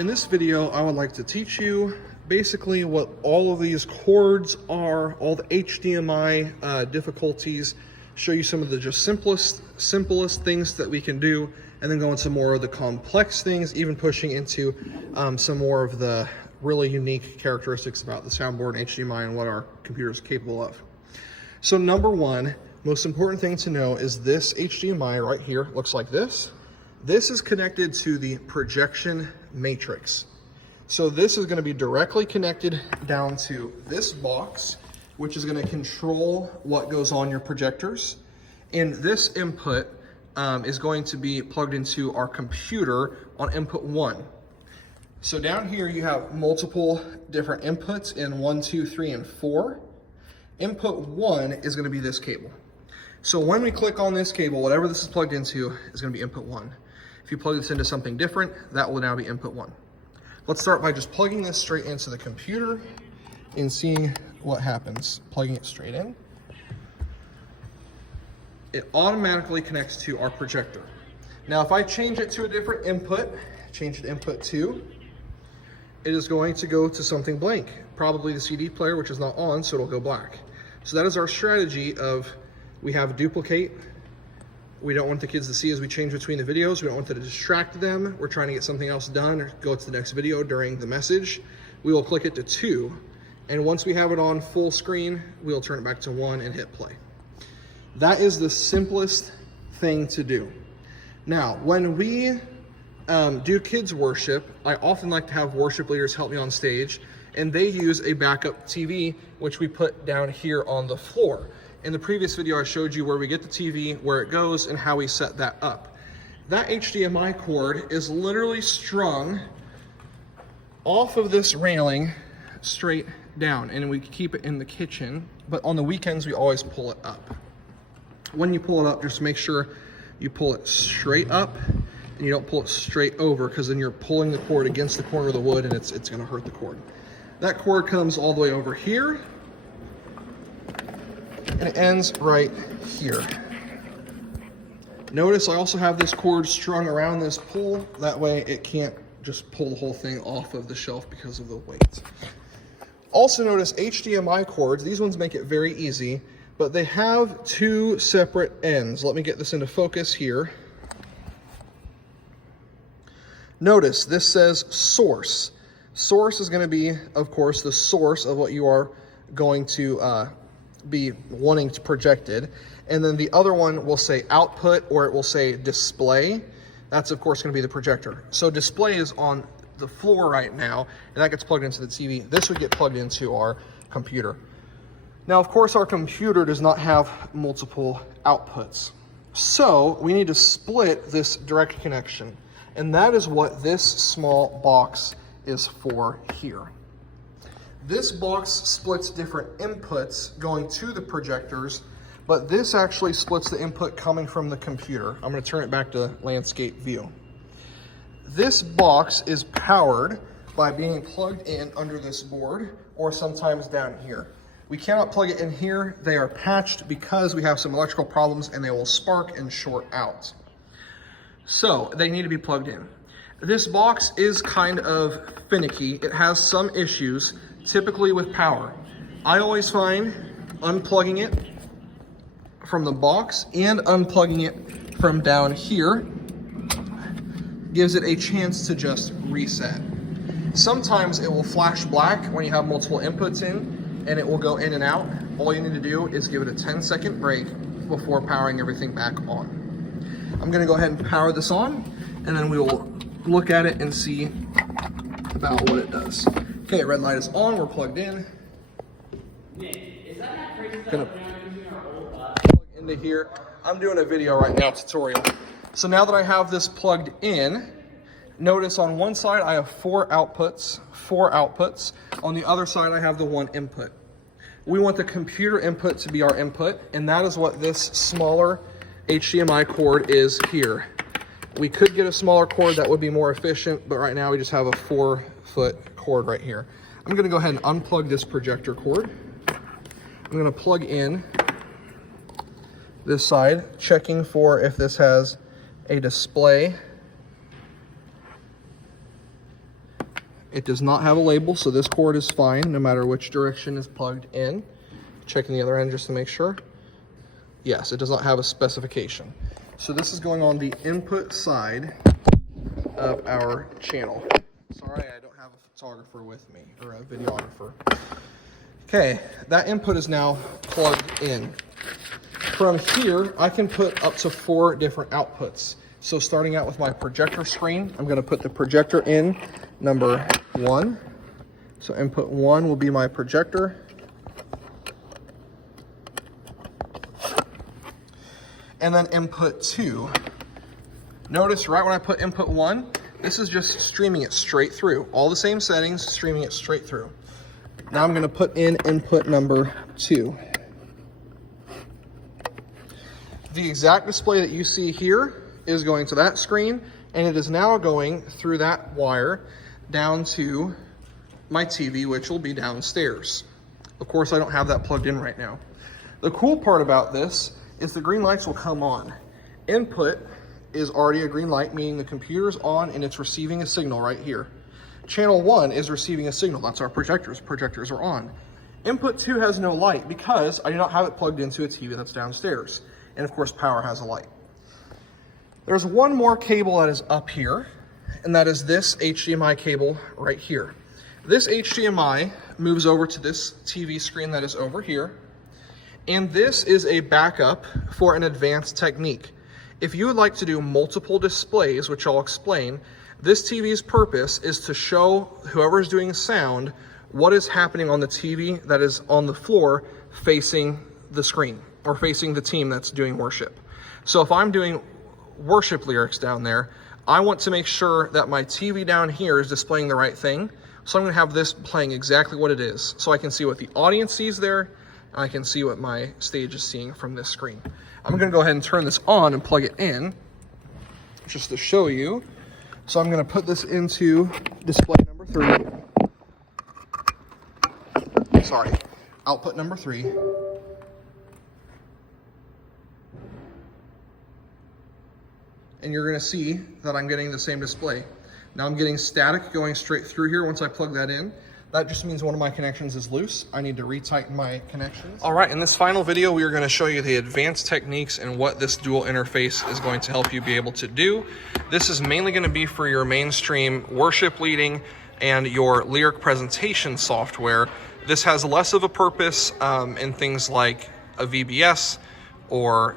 In this video, I would like to teach you basically what all of these cords are, all the HDMI difficulties, show you some of the just simplest things that we can do, and then go into more of the complex things, even pushing into some more of the really unique characteristics about the soundboard and HDMI and what our computer is capable of. So number one, most important thing to know is this HDMI right here looks like this. This is connected to the projection matrix. So this is going to be directly connected down to this box, which is going to control what goes on your projectors. And this input is going to be plugged into our computer on input 1. So down here you have multiple different inputs in 1, 2, 3, and 4. Input 1 is going to be this cable. So when we click on this cable, whatever this is plugged into is going to be input 1. If you plug this into something different, that will now be input 1. Let's start by just plugging this straight into the computer and seeing what happens. Plugging it straight in. It automatically connects to our projector. Now if I change it to a different input, change it to input 2, it is going to go to something blank, probably the CD player, which is not on, so it'll go black. So that is our strategy of, we have duplicate. We don't want the kids to see as we change between the videos. We don't want to distract them. We're trying to get something else done or go to the next video during the message. We will click it to 2. And once we have it on full screen, we'll turn it back to 1 and hit play. That is the simplest thing to do. Now, when we do kids worship, I often like to have worship leaders help me on stage, and they use a backup TV, which we put down here on the floor. In the previous video, I showed you where we get the TV, where it goes, and how we set that up. That HDMI cord is literally strung off of this railing straight down, and we keep it in the kitchen, but on the weekends, we always pull it up. When you pull it up, just make sure you pull it straight up, and you don't pull it straight over, because then you're pulling the cord against the corner of the wood, and it's gonna hurt the cord. That cord comes all the way over here, and it ends right here. Notice I also have this cord strung around this pole. That way it can't just pull the whole thing off of the shelf because of the weight. Also notice HDMI cords, these ones make it very easy, but they have 2 separate ends. Let me get this into focus here. Notice this says source. Source is going to be, of course, the source of what you are going to be wanting to projected, and then the other one will say output, or it will say display. That's of course going to be the projector. So display is on the floor right now, and that gets plugged into the TV. This would get plugged into our computer. Now of course our computer does not have multiple outputs, so we need to split this direct connection, and that is what this small box is for here. This box splits different inputs going to the projectors, but this actually splits the input coming from the computer. I'm going to turn it back to landscape view. This box is powered by being plugged in under this board, or sometimes down here. We cannot plug it in here. They are patched because we have some electrical problems and they will spark and short out. So they need to be plugged in. This box is kind of finicky. It has some issues, typically with power. I always find unplugging it from the box and unplugging it from down here gives it a chance to just reset. Sometimes it will flash black when you have multiple inputs in, and it will go in and out. All you need to do is give it a 10-second break before powering everything back on. I'm gonna go ahead and power this on, and then we will look at it and see about what it does. Okay, red light is on, we're plugged in. Gonna plug into here. I'm doing a video right now, tutorial. So now that I have this plugged in, notice on one side I have 4 outputs. On the other side I have the 1 input. We want the computer input to be our input, and that is what this smaller HDMI cord is here. We could get a smaller cord that would be more efficient, but right now we just have a 4-foot cord right here. I'm gonna go ahead and unplug this projector cord. I'm gonna plug in this side, checking for if this has a display It does not have a label, so this cord is fine no matter which direction is plugged in. Checking the other end just to make sure. Yes, it does not have a specification. So this is going on the input side of our channel. Sorry, I don't have a photographer with me, or a videographer. Okay, that input is now plugged in. From here, I can put up to 4 different outputs. So starting out with my projector screen, I'm gonna put the projector in number 1. So input 1 will be my projector. And then input 2. Notice right when I put input 1, this is just streaming it straight through. All the same settings, streaming it straight through. Now I'm gonna put in input number 2. The exact display that you see here is going to that screen, and it is now going through that wire down to my TV, which will be downstairs. Of course, I don't have that plugged in right now. The cool part about this is the green lights will come on. Input is already a green light, meaning the computer's on and it's receiving a signal right here. Channel 1 is receiving a signal. That's our projectors. Projectors are on. Input 2 has no light because I do not have it plugged into a TV that's downstairs. And of course, power has a light. There's one more cable that is up here, and that is this HDMI cable right here. This HDMI moves over to this TV screen that is over here. And this is a backup for an advanced technique. If you would like to do multiple displays, which I'll explain, this TV's purpose is to show whoever is doing sound what is happening on the TV that is on the floor facing the screen or facing the team that's doing worship. So if I'm doing worship lyrics down there, I want to make sure that my TV down here is displaying the right thing. So I'm gonna have this playing exactly what it is. So I can see what the audience sees there, I can see what my stage is seeing from this screen. I'm gonna go ahead and turn this on and plug it in just to show you. So I'm gonna put this into display number 3. Sorry, output number 3. And you're gonna see that I'm getting the same display. Now I'm getting static going straight through here once I plug that in. That just means one of my connections is loose. I need to retighten my connections. All right, in this final video, we are gonna show you the advanced techniques and what this dual interface is going to help you be able to do. This is mainly gonna be for your mainstream worship leading and your lyric presentation software. This has less of a purpose in things like a VBS or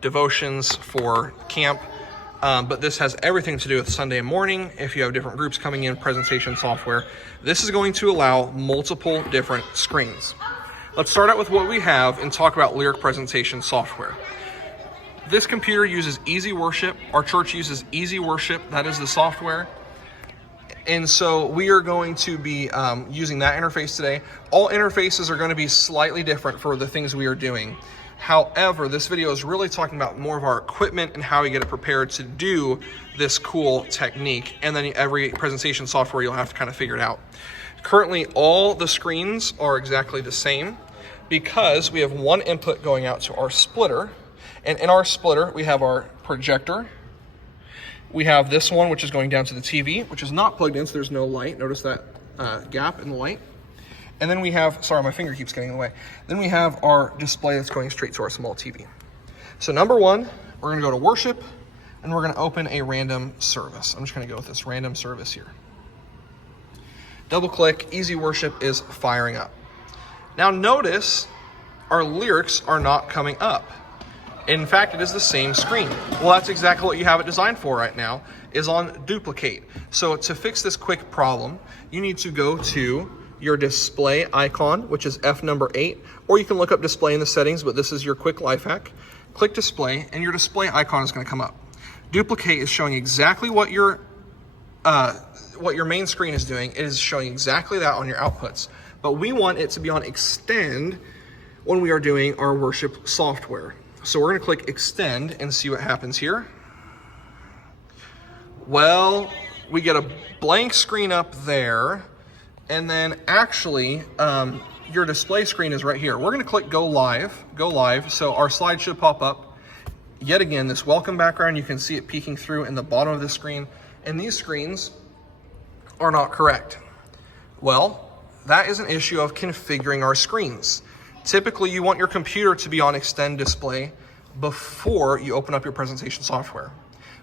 devotions for camp. But this has everything to do with Sunday morning. If you have different groups coming in, presentation software, this is going to allow multiple different screens. Let's start out with what we have and talk about lyric presentation software. This computer uses Easy Worship. Our church uses Easy Worship. That is the software. And so we are going to be using that interface today. All interfaces are going to be slightly different for the things we are doing. However, this video is really talking about more of our equipment and how we get it prepared to do this cool technique. And then every presentation software, you'll have to kind of figure it out. Currently, all the screens are exactly the same because we have one input going out to our splitter. And in our splitter, we have our projector. We have this one, which is going down to the TV, which is not plugged in, so there's no light. Notice that gap in the light. And then we have, sorry, my finger keeps getting in the way. Then we have our display that's going straight to our small TV. So number 1, we're gonna go to worship and we're gonna open a random service. I'm just gonna go with this random service here. Double click, Easy Worship is firing up. Now notice our lyrics are not coming up. In fact, it is the same screen. Well, that's exactly what you have it designed for right now, is on duplicate. So to fix this quick problem, you need to go to your display icon, which is F number 8, or you can look up display in the settings, but this is your quick life hack. Click display and your display icon is gonna come up. Duplicate is showing exactly what your main screen is doing. It is showing exactly that on your outputs, but we want it to be on extend when we are doing our worship software. So we're gonna click extend and see what happens here. Well, we get a blank screen up there. And then actually, your display screen is right here. We're gonna click go live, so our slide should pop up. Yet again, this welcome background, you can see it peeking through in the bottom of the screen. And these screens are not correct. Well, that is an issue of configuring our screens. Typically, you want your computer to be on extend display before you open up your presentation software.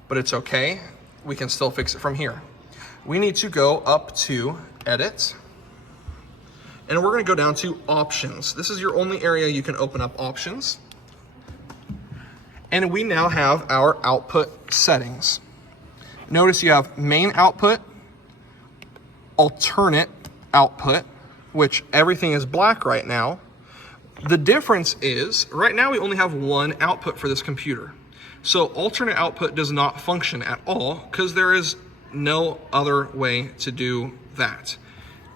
But it's okay, we can still fix it from here. We need to go up to Edit, and we're gonna go down to Options. This is your only area you can open up options. And we now have our output settings. Notice you have main output, alternate output, which everything is black right now. The difference is, right now we only have one output for this computer. So alternate output does not function at all because there is no other way to do that.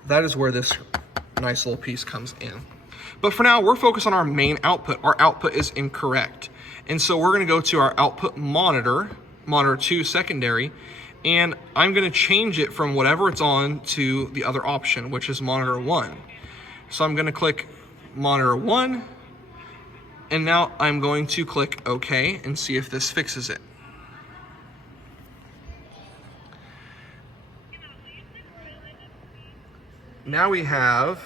That is where this nice little piece comes in. But for now, we're focused on our main output. Our output is incorrect. And so we're gonna go to our output monitor, monitor 2 secondary, and I'm gonna change it from whatever it's on to the other option, which is monitor 1. So I'm gonna click monitor 1, and now I'm going to click OK and see if this fixes it. Now we have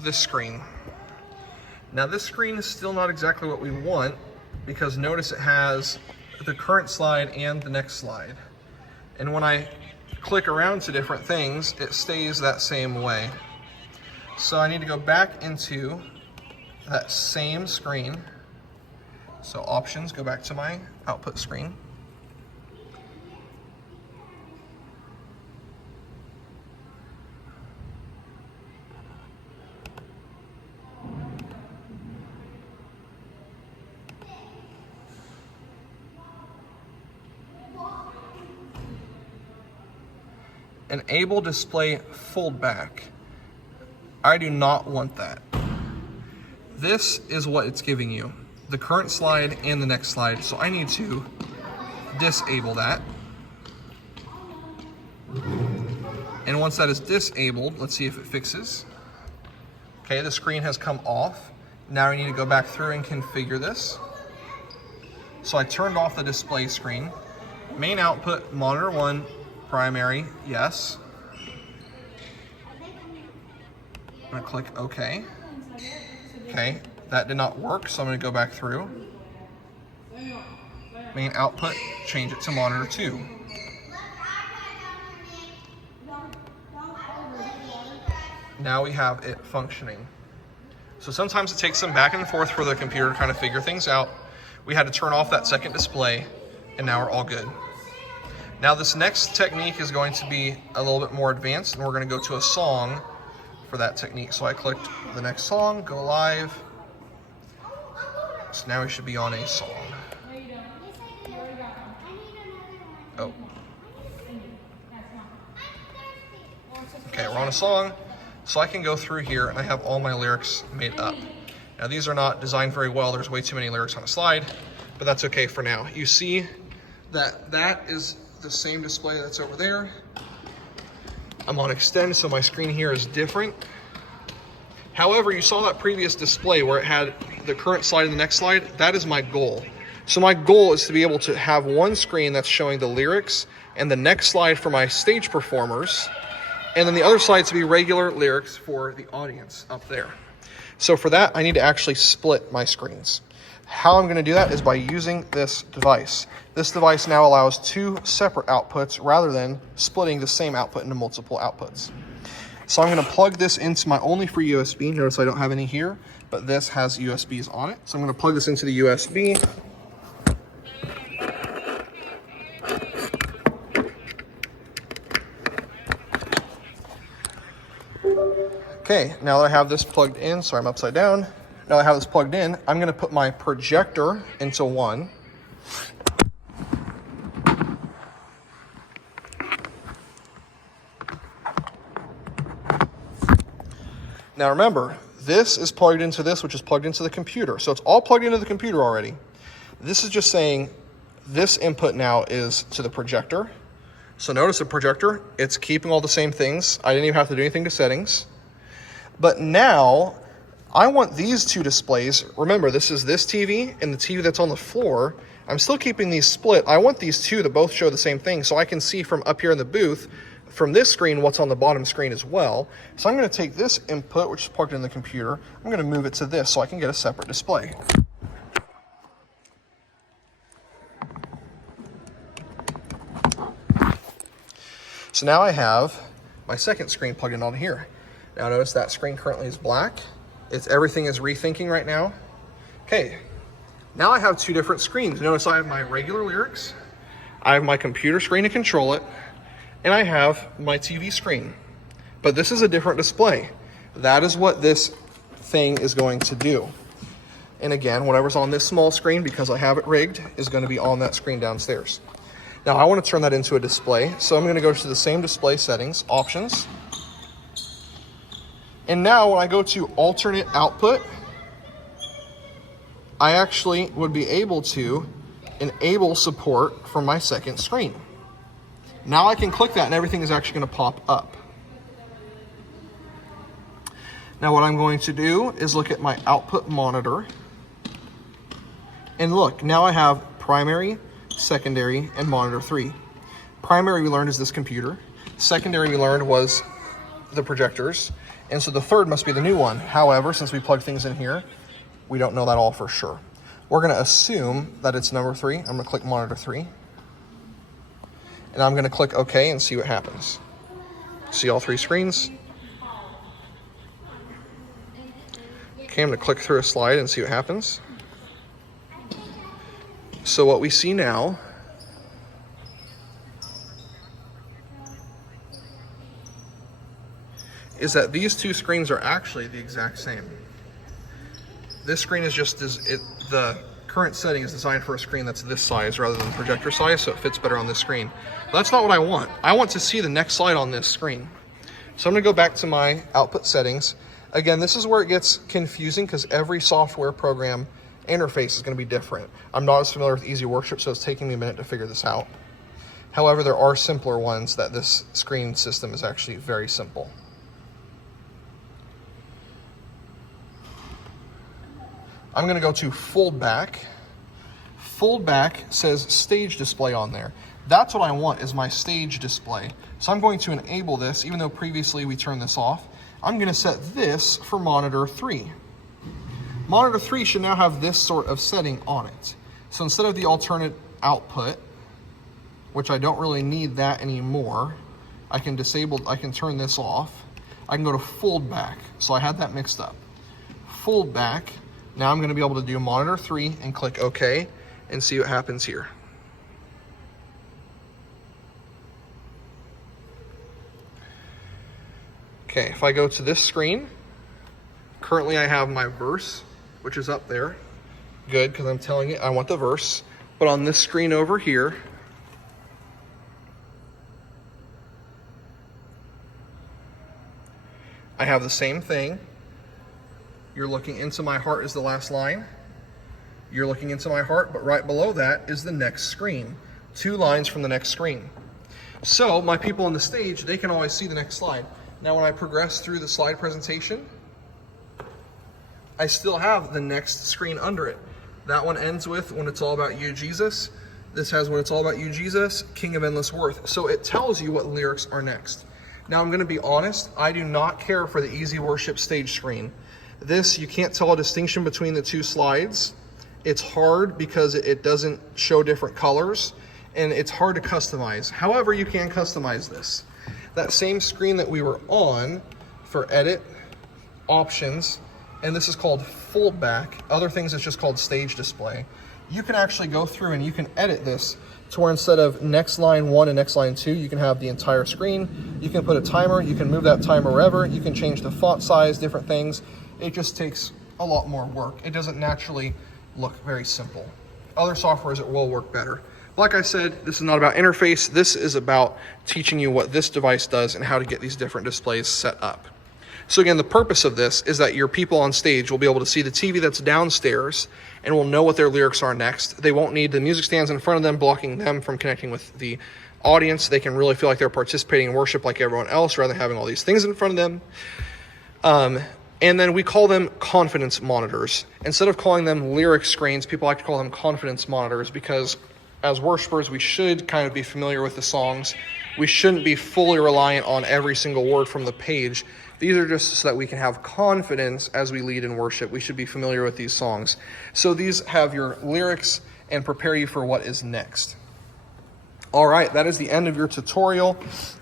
this screen. Now this screen is still not exactly what we want because notice it has the current slide and the next slide. And when I click around to different things, it stays that same way. So I need to go back into that same screen. So options, go back to my output screen. Enable display fold back. I do not want that. This is what it's giving you, the current slide and the next slide. So I need to disable that. And once that is disabled, let's see if it fixes. Okay, the screen has come off. Now I need to go back through and configure this. So I turned off the display screen. Main output, monitor 1, primary, yes. I'm gonna click OK. Okay, that did not work, so I'm gonna go back through. Main output, change it to monitor 2. Now we have it functioning. So sometimes it takes some back and forth for the computer to kind of figure things out. We had to turn off that second display, and now we're all good. Now this next technique is going to be a little bit more advanced, and we're gonna go to a song for that technique. So I clicked the next song, go live. So now we should be on a song. Oh. Okay, we're on a song. So I can go through here and I have all my lyrics made up. Now these are not designed very well. There's way too many lyrics on a slide, but that's okay for now. You see that that is the same display that's over there. I'm on extend, so my screen here is different. However, you saw that previous display where it had the current slide and the next slide. That is my goal. So my goal is to be able to have one screen that's showing the lyrics and the next slide for my stage performers, and then the other slide to be regular lyrics for the audience up there. So for that, I need to actually split my screens. How I'm gonna do that is by using this device. This device now allows 2 separate outputs rather than splitting the same output into multiple outputs. So I'm gonna plug this into my only free USB. Notice I don't have any here, but this has USBs on it. So I'm gonna plug this into the USB. Okay, now that I have this plugged in, sorry I'm upside down. Now that I have this plugged in, I'm gonna put my projector into 1. Now remember, this is plugged into this, which is plugged into the computer. So it's all plugged into the computer already. This is just saying this input now is to the projector. So notice the projector, it's keeping all the same things. I didn't even have to do anything to settings. But now, I want these 2 displays. Remember, this is this TV and the TV that's on the floor. I'm still keeping these split. I want these two to both show the same thing so I can see from up here in the booth, from this screen, what's on the bottom screen as well. So I'm going to take this input, which is plugged in the computer, I'm going to move it to this so I can get a separate display. So now I have my second screen plugged in on here. Now notice that screen currently is black. Everything is rethinking right now. Okay, now I have two different screens. Notice I have my regular lyrics, I have my computer screen to control it, and I have my TV screen. But this is a different display. That is what this thing is going to do. And again, whatever's on this small screen, because I have it rigged, is going to be on that screen downstairs. Now I want to turn that into a display, so I'm going to go to the same display settings, options. And now when I go to alternate output, I actually would be able to enable support for my second screen. Now I can click that and everything is actually going to pop up. Now what I'm going to do is look at my output monitor. And look, now I have primary, secondary, and monitor 3. Primary we learned is this computer. Secondary we learned was the projectors. And so the third must be the new one. However, since we plug things in here, we don't know that all for sure. We're going to assume that it's number 3. I'm going to click monitor 3. And I'm going to click OK and see what happens. See all three screens? Okay, I'm going to click through a slide and see what happens. So what we see now is that these two screens are actually the exact same. This screen is just the current setting is designed for a screen that's this size rather than projector size, so it fits better on this screen. But that's not what I want. I want to see the next slide on this screen. So I'm going to go back to my output settings. Again, this is where it gets confusing because every software program interface is going to be different. I'm not as familiar with Easy Worship, so it's taking me a minute to figure this out. However, there are simpler ones that this screen system is actually very simple. I'm going to go to fold back. Fold back says stage display on there. That's what I want, is my stage display. So I'm going to enable this, even though previously we turned this off. I'm going to set this for monitor 3. Monitor 3 should now have this sort of setting on it. So instead of the alternate output, which I don't really need that anymore, I can turn this off. I can go to fold back. So I had that mixed up. Fold back. Now I'm going to be able to do monitor 3 and click OK and see what happens here. Okay, if I go to this screen, currently I have my verse, which is up there. Good, because I'm telling it I want the verse. But on this screen over here, I have the same thing. You're looking into my heart is the last line. You're looking into my heart, but right below that is the next screen. 2 lines from the next screen. So my people on the stage, they can always see the next slide. Now when I progress through the slide presentation, I still have the next screen under it. That one ends with when it's all about you, Jesus. This has when it's all about you, Jesus, King of endless worth. So it tells you what lyrics are next. Now I'm going to be honest, I do not care for the Easy Worship stage screen. This, you can't tell a distinction between the 2 slides. It's hard because it doesn't show different colors, and it's hard to customize. However, you can customize this. That same screen that we were on for edit, options, and this is called fold back. Other things it's just called stage display. You can actually go through and you can edit this to where instead of next line 1 and next line 2, you can have the entire screen. You can put a timer, you can move that timer wherever, you can change the font size, different things. It just takes a lot more work. It doesn't naturally look very simple. Other softwares, it will work better. Like I said, this is not about interface. This is about teaching you what this device does and how to get these different displays set up. So again, the purpose of this is that your people on stage will be able to see the TV that's downstairs and will know what their lyrics are next. They won't need the music stands in front of them, blocking them from connecting with the audience. They can really feel like they're participating in worship like everyone else rather than having all these things in front of them. And then we call them confidence monitors. Instead of calling them lyric screens, people like to call them confidence monitors because as worshipers, we should kind of be familiar with the songs. We shouldn't be fully reliant on every single word from the page. These are just so that we can have confidence as we lead in worship. We should be familiar with these songs. So these have your lyrics and prepare you for what is next. All right, that is the end of your tutorial.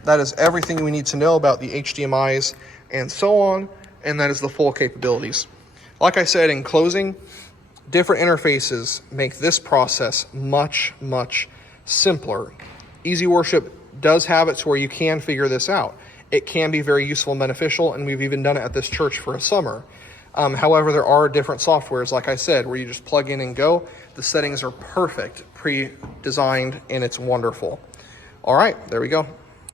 That is everything we need to know about the HDMIs and so on, and that is the full capabilities. Like I said in closing, different interfaces make this process much, much simpler. Easy Worship does have it to where you can figure this out. It can be very useful and beneficial, and we've even done it at this church for a summer. However, there are different softwares, like I said, where you just plug in and go. The settings are perfect, pre-designed, and it's wonderful. All right, there we go.